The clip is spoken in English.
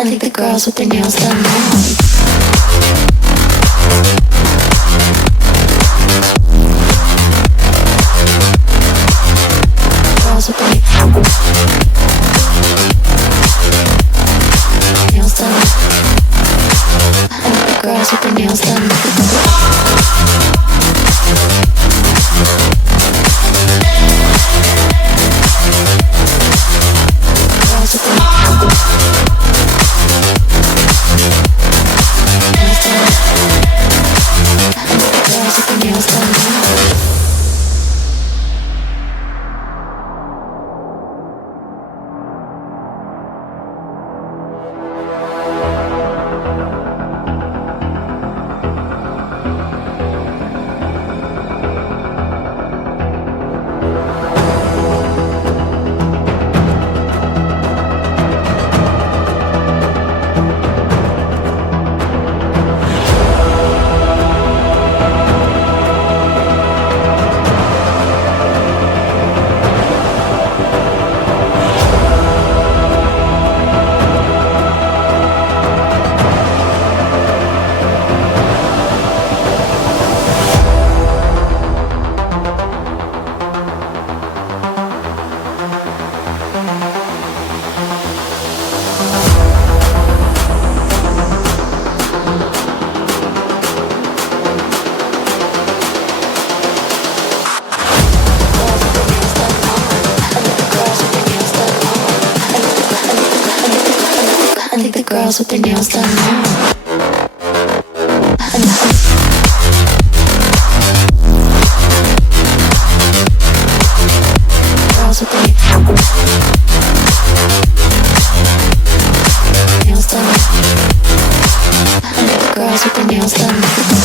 I think the girls with their nails done now. Girls with their nails done. I think the girls with their nails done. Girls with their nails done. I think the girls with their nails done now. Girls with their nails done. I think the girls with their nails done.